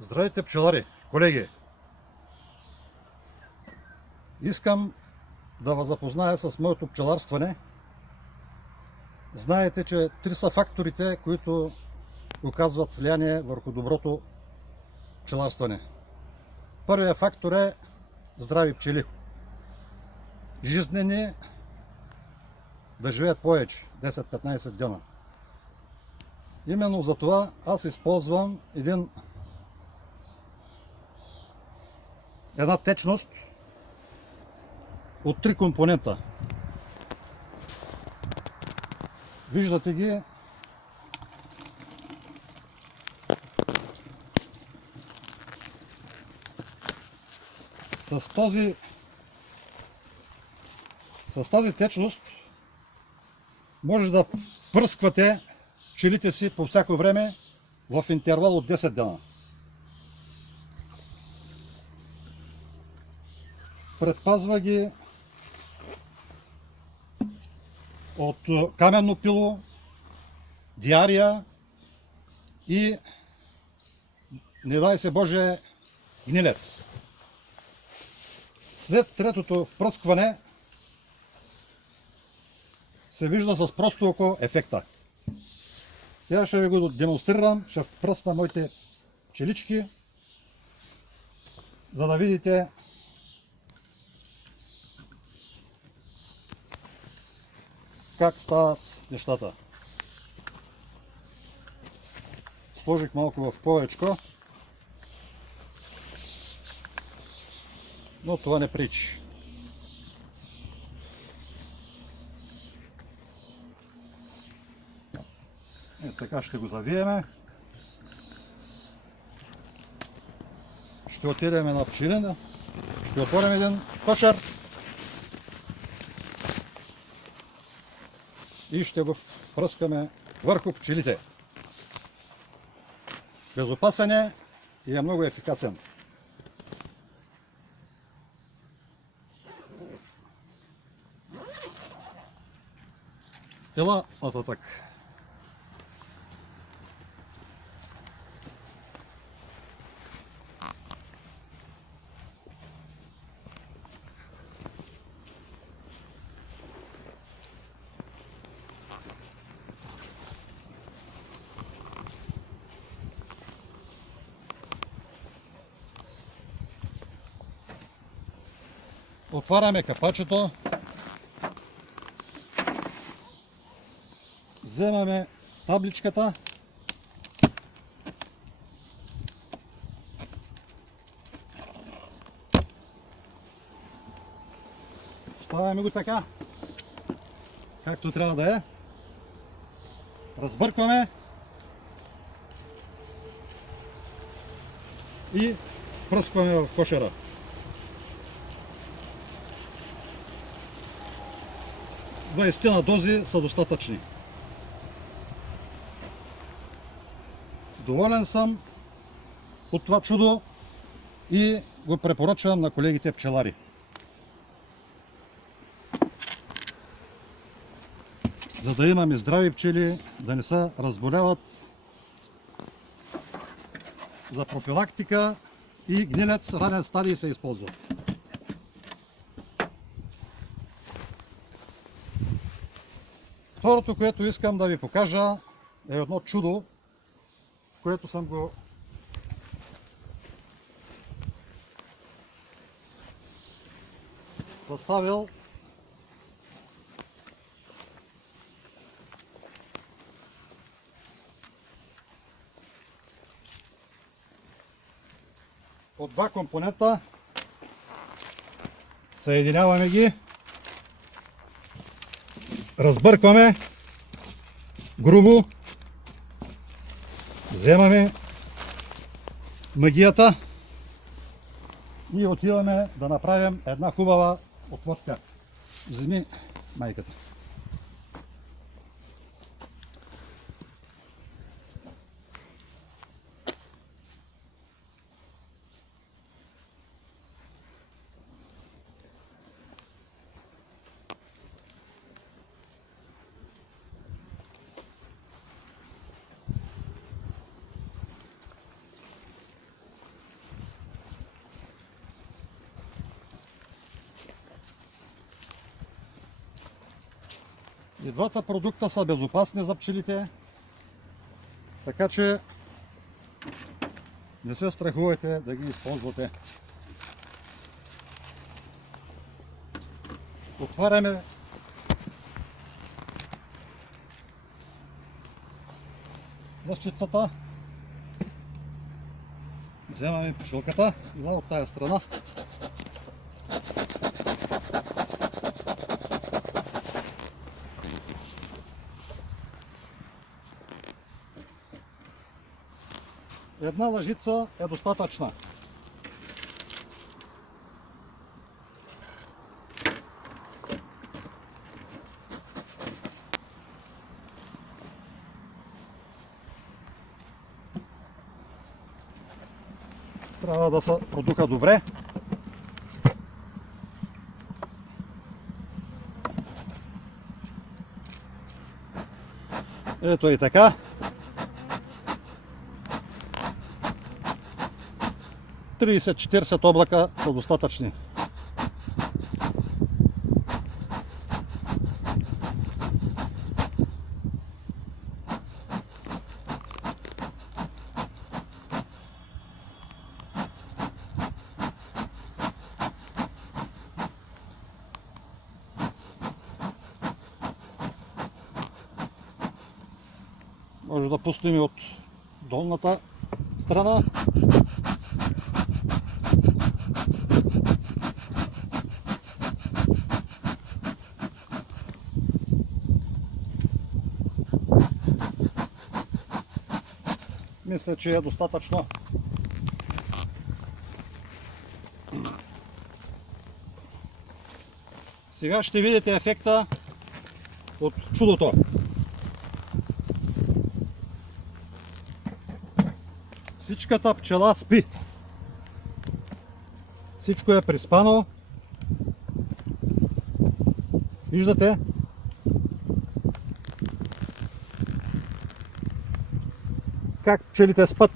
Здравейте, пчелари, колеги! Искам да ви запозная с моето пчеларстване. Знаете, че три са факторите, които оказват влияние върху доброто пчеларстване. Първият фактор е здрави пчели. Жизнени, да живеят повече, 10-15 дена. Именно за това аз използвам една течност от три компонента. Виждате ги. С тази течност може да впръсквате пчелите си по всяко време в интервал от 10 дена. Предпазва ги от каменно пило, диария и, не дай се Боже, гнилец. След третото впръскване се вижда с просто око ефекта. Сега ще ви го демонстрирам, ще впръсна моите пчелички, за да видите как стават нещата. Сложих малко в повечко, но това не пречи. Така ще го завиеме. Ще отидем на пчелина, ще отворим един кошер и ще го пръскаме върху пчелите. Безопасен е и е много ефикасен. Ела нататък. Отваряме капачето, вземаме табличката, ставаме го така, както трябва да е, разбъркваме и пръскваме в кошера. Двайстина дози са достатъчни. Доволен съм от това чудо и го препоръчвам на колегите пчелари. За да имаме здрави пчели, да не се разболяват, за профилактика и гнилец ранен стадий се използва. Второто, което искам да ви покажа, е едно чудо, което съм го съставил от два компонента. Съединяваме ги, разбъркваме грубо, вземаме магията и отиваме да направим една хубава отводка. Вземи майката. И двата продукта са безопасни за пчелите, така че не се страхувайте да ги използвате. Отваряме лъщицата, вземаме пушилката и от тая страна. Една лъжица е достатъчна. Трябва да се продуха добре. Ето и така. Тридесет 40 облака са достатъчни. Може да пуснем и от долната страна. Мисля, че е достатъчно. Сега ще видите ефекта от чудото. Всичката пчела спи. Всичко е приспано. Виждате? Как пчелите спят.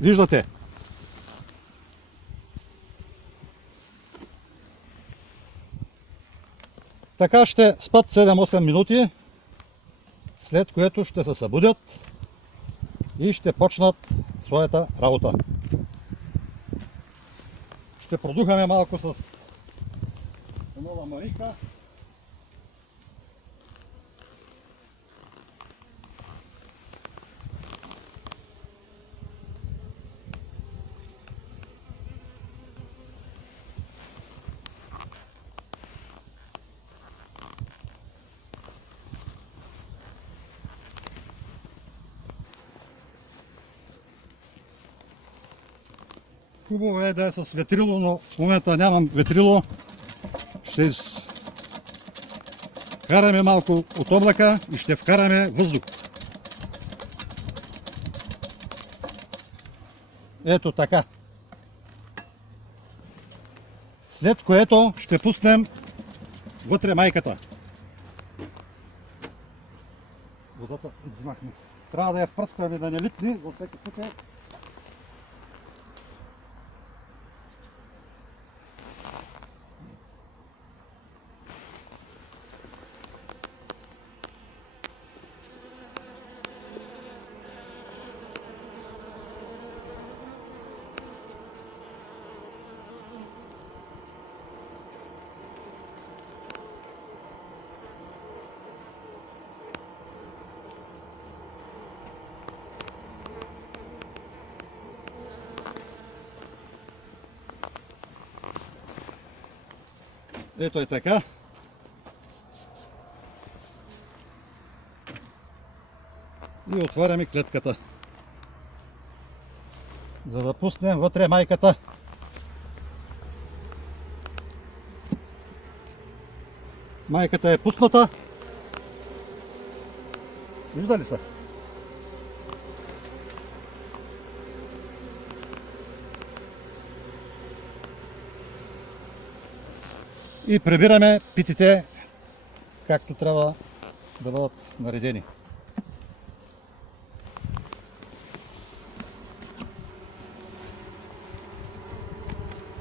Виждате? Така ще спят 7-8 минути, след което ще се събудят и ще почнат своята работа. Ще продухаме малко с една ламарика. Хубаво е да е с ветрило, но в момента нямам ветрило. Ще вкараме малко от облака и ще вкараме въздух. Ето така. След което ще пуснем вътре майката. Водата измахме. Трябва да я впръскваме да не литне, във всеки случай. Ето е така. И отваряме клетката, за да пуснем вътре майката. Майката е пусната. Виждали са? И прибираме питите, както трябва да бъдат наредени.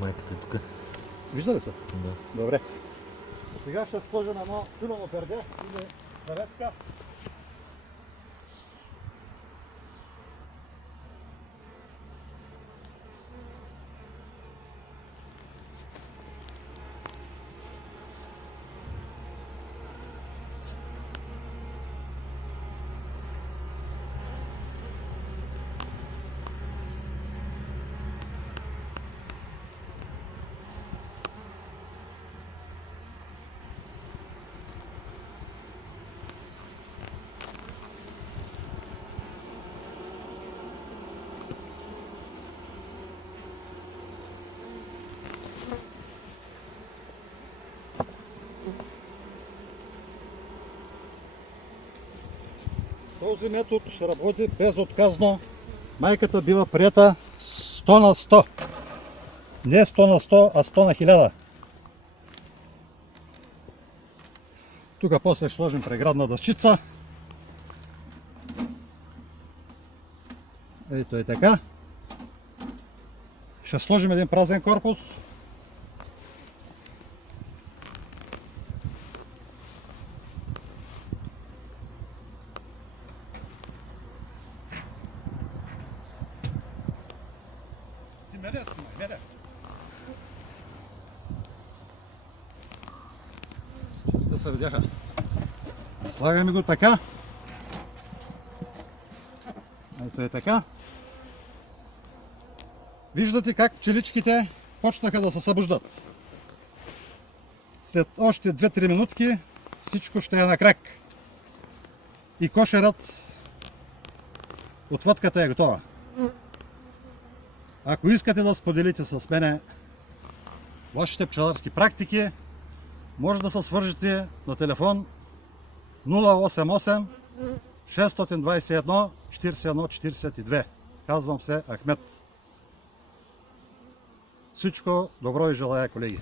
Майката е тук. Вижда ли са? Да. Добре. Сега ще сложим едно тюлено перде или завеска. Този метод работи безотказно. Майката бива приета 100 на 100. Не 100 на 100, а 100 на 1000. Тук после ще сложим преградна дъщица. Ето е така. Ще сложим един празен корпус. Те се видяха. Слагаме го така. Ето е така. Виждате как пчеличките почнаха да се събуждат. След още 2-3 минутки всичко ще е на крак. И кошерът, отвъдката е готова. Ако искате да споделите с мене вашите пчеларски практики, може да се свържете на телефон 088 621 41 42. Казвам се Ахмет. Всичко добро ви желая, колеги!